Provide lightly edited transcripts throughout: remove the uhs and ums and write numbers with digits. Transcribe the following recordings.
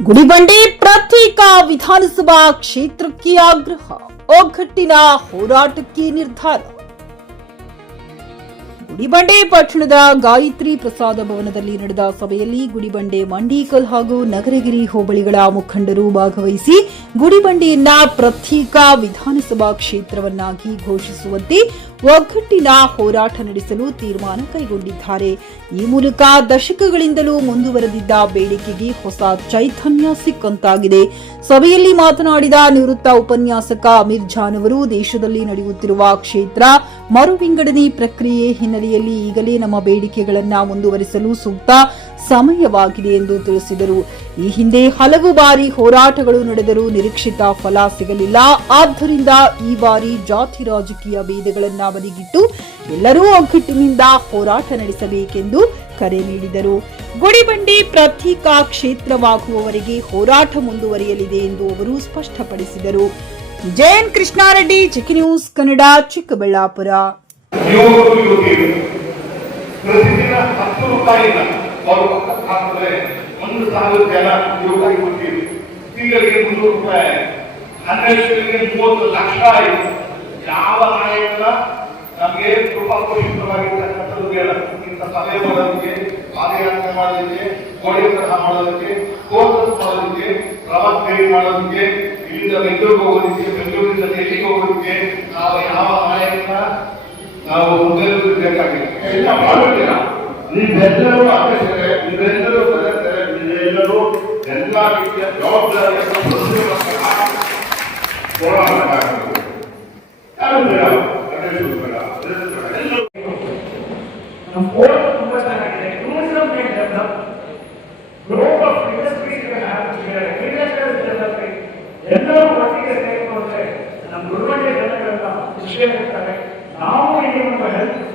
ಗುಡಿಬಂಡೆ ಪ್ರತ್ಯೇಕ ವಿಧಾನಸಭಾ ಕ್ಷೇತ್ರಕ್ಕೆ ಆಗ್ರಹ, ಒಗ್ಗಟ್ಟಿನ ಹೋರಾಟಕ್ಕೆ ನಿರ್ಧಾರ. ಗುಡಿಬಂಡೆ ಪಟ್ಟಣದ ಗಾಯತ್ರಿ ಪ್ರಸಾದ ಭವನದಲ್ಲಿ ನಡೆದ ಸಭೆಯಲ್ಲಿ ಗುಡಿಬಂಡೆ, ಮಂಡೀಕಲ್ ಹಾಗೂ ನಗರಗಿರಿ ಹೋಬಳಿಗಳ ಮುಖಂಡರು ಭಾಗವಹಿಸಿ ಗುಡಿಬಂಡೆಯನ್ನ ಪ್ರತ್ಯೇಕ ವಿಧಾನಸಭಾ ಕ್ಷೇತ್ರವನ್ನಾಗಿ ಘೋಷಿಸುವಂತೆ ಒಗ್ಗಟ್ಟಿನ ಹೋರಾಟ ನಡೆಸಲು ತೀರ್ಮಾನ ಕೈಗೊಂಡಿದ್ದಾರೆ. ಈ ಮೂಲಕ ದಶಕಗಳಿಂದಲೂ ಮುಂದುವರೆದಿದ್ದ ಬೇಡಿಕೆಗೆ ಹೊಸ ಚೈತನ್ಯ ಸಿಕ್ಕಂತಾಗಿದೆ. ಸಭೆಯಲ್ಲಿ ಮಾತನಾಡಿದ ನಿವೃತ್ತ ಉಪನ್ಯಾಸಕ ಅಮೀರ್ ಜಾನ್ ಅವರು, ದೇಶದಲ್ಲಿ ನಡೆಯುತ್ತಿರುವ ಕ್ಷೇತ್ರ ಮರು ವಿಂಗಡಣೆ ಪ್ರಕ್ರಿಯೆ ಹಿನ್ನೆಲೆಯಲ್ಲಿ ಈಗಲೇ ನಮ್ಮ ಬೇಡಿಕೆಗಳನ್ನು ಮುಂದುವರಿಸಲು ಸೂಕ್ತ ಸಮಯವಾಗಿದೆ ಎಂದು ತಿಳಿಸಿದರು. ಈ ಹಿಂದೆ ಹಲವು ಬಾರಿ ಹೋರಾಟಗಳು ನಡೆದರೂ ನಿರೀಕ್ಷಿತ ಫಲ ಸಿಗಲಿಲ್ಲ. ಆದ್ದರಿಂದ ಈ ಬಾರಿ ಜಾತಿ ರಾಜಕೀಯ ಭೇದಗಳನ್ನು ಬದಿಗಿಟ್ಟು ಎಲ್ಲರೂ ಒಗ್ಗಟ್ಟಿನಿಂದ ಹೋರಾಟ ನಡೆಸಬೇಕೆಂದು ಕರೆ ನೀಡಿದರು. ಗುಡಿಬಂಡೆ ಪ್ರತ್ಯೇಕ ಕ್ಷೇತ್ರವಾಗುವವರೆಗೆ ಹೋರಾಟ ಮುಂದುವರಿಯಲಿದೆ ಎಂದು ಅವರು ಸ್ಪಷ್ಟಪಡಿಸಿದರು. ಜೆಎನ್ ಕೃಷ್ಣಾರೆಡ್ಡಿ, ಚಿಕ್ಕಿ ನ್ಯೂಸ್ ಕನ್ನಡ, ಚಿಕ್ಕಬಳ್ಳಾಪುರ. ಪ್ರತಿದಿನ 10 ರೂಪಾಯಿನ ಅವರು ಹಾಕಿದ್ರೆ 1,000 ಜನ ಯುವಕರಿಗೆ ಕೊಡ್ತೀವಿ. ತಿಂಗಳಿಗೆ 300 ರೂಪಾಯಿ, 12 ತಿಂಗಳಿಗೆ 30 ಲಕ್ಷ ಆಯಿತು. ಯಾವ ನಾಯಕನ ನಮಗೆ ಕೃಪಾಪೋಷಿತವಾಗಿರ್ತಕ್ಕಂಥದ್ದು ಬೇಡ. ಇಂಥ ಸಭೆ ಮಾಡೋದಕ್ಕೆ, ಪಾದಯಾತ್ರೆ ಮಾಡೋದಕ್ಕೆ, ಗೋಡೆ ತರಹ ಮಾಡೋದಕ್ಕೆ, ಕೋರ್ಸ್ ಮಾಡೋದಕ್ಕೆ, ಪ್ರವಾಸ ಭೇಟಿ ಮಾಡೋದಕ್ಕೆ, ಇಲ್ಲಿಂದ ಬೆಂಗಳೂರಿಗೆ ಹೋಗೋದಕ್ಕೆ, ಬೆಂಗಳೂರಿಂದ ಡೆಲ್ಲಿಗೆ ಹೋಗೋದಕ್ಕೆ ನಾವು ಯಾವ ನಾಯಕನ ನಾವು ಬೇಕಾಗಿಲ್ಲ. ಎಲ್ಲ ಮಾಡೋದಿಲ್ಲ. ನೀವೆಲ್ಲರೂ ಅಧ್ಯಕ್ಷರೇ, ನೀವೆಲ್ಲರೂ ಸದಸ್ಯರೇ, ನೀವೆಲ್ಲರೂ ಎಲ್ಲ ರೀತಿಯ ಜವಾಬ್ದಾರಿಯನ್ನು ಹೋರಾಡಬೇಕಾಗುತ್ತದೆ. ಯಾರು ಬೇಡ, ಅಧ್ಯಕ್ಷರು ಬೇಡ, ನಮ್ಮ ಹೋರಾಟ ತುಂಬಾ ಚೆನ್ನಾಗಿದೆ. Tourism develop, growth of industries developing, ಎಲ್ಲರೂ ಒಟ್ಟಿಗೆ ಸೇರಿಕೊಂಡ್ರೆ ನಮ್ಮ ಗುರುವಂಡೆ ಜನಗಳೆಲ್ಲ ಖುಷಿಯಾಗಿರ್ತಾರೆ. ನಾವು ಇಲ್ಲಿ ಒಂದು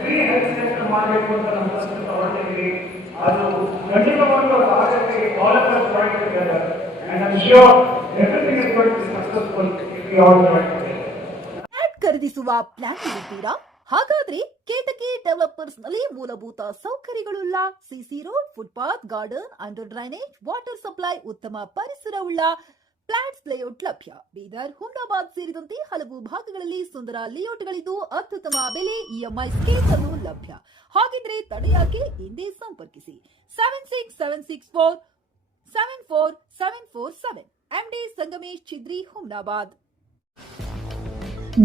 ಫ್ರೀ ಹೆಲ್ತ್ ಸೆಂಟರ್ ಮಾಡಬೇಕು ಅಂತ ನಮ್ಮ ಸಂಸ್ಕೃತ ಹೊರಟಿದ್ದೀವಿ. ಅದು ಖಂಡಿತವಾಗ್ಲೂ ಅದು ಆಗತ್ತೆ. All of us work together and I'm sure everything is going to be successful if we all work together. ಖರೀದಿಸುವ ಪ್ಲಾನ್ ಇದ್ದೀರಾ? ಹಾಗಾದ್ರೆ ಕೇತಕಿ ಡೆವಲಪರ್ಸ್ ನಲ್ಲಿ ಮೂಲಭೂತ ಸೌಕರ್ಯಗಳುಳ್ಳ CC road, footpath, garden, under drainage, water supply, ಉತ್ತಮ ಪರಿಸರವುಳ್ಳ ಫ್ಲಾಟ್ಸ್ ಲೇಔಟ್ ಲಭ್ಯ. ಬೀದರ್, ಹುಮ್ನಾಬಾದ್ ಸೇರಿದಂತೆ ಹಲವು ಭಾಗಗಳಲ್ಲಿ ಸುಂದರ ಲೇಔಟ್ಗಳಿದ್ದು ಅತ್ಯುತ್ತಮ ಬೆಲೆ, ಇಎಂಐ ಸ್ಕೀಮ್ಸ್ ಅನ್ನು ಲಭ್ಯ. ಹಾಗಿದ್ರೆ ತಡೆಯಾಕೆ? ಹಿಂದೆ ಸಂಪರ್ಕಿಸಿ 7676474747 ಎಂಡಿ ಸಂಗಮೇಶ್ ಚಿದ್ರಿ, ಹುಮ್ನಾಬಾದ್.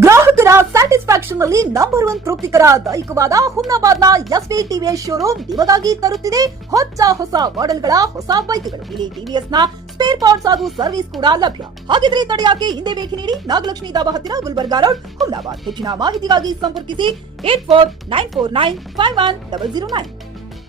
ಗ್ರಾಹಕರ ಸ್ಯಾಟಿಸ್ಫ್ಯಾಕ್ಷನ್ ನಲ್ಲಿ ನಂಬರ್ 1 ತೃಪ್ತಿಕರ ದೈಹಿಕವಾದ ಹುಮ್ನಾಬಾದ್ನ ಎಸ್ವಿ ಟಿವಿಎಸ್ ಶೋರೂಮ್ ನಿಮಗಾಗಿ ತರುತ್ತಿದೆ ಹೊಸ ಮಾಡೆಲ್ಗಳ ಹೊಸ ಬೈಕ್ಗಳು. ಇಲ್ಲಿ ಟಿವಿಎಸ್ ನ ಸ್ಪೇರ್ ಪಾರ್ಟ್ಸ್ ಹಾಗೂ ಸರ್ವಿಸ್ ಕೂಡ ಲಭ್ಯ. ಹಾಗಿದ್ರೆ ತಡೆಯಾಕೆ? ಹಿಂದೆ ಭೇಟಿ ನೀಡಿ, ನಾಗಲಕ್ಷ್ಮಿ ದಾಬಾ ಹತ್ತಿರ, ಗುಲ್ಬರ್ಗಾ ರೋಡ್, ಹುಮ್ನಾಬಾದ್. ಹೆಚ್ಚಿನ ಮಾಹಿತಿಗಾಗಿ ಸಂಪರ್ಕಿಸಿ 8494951009.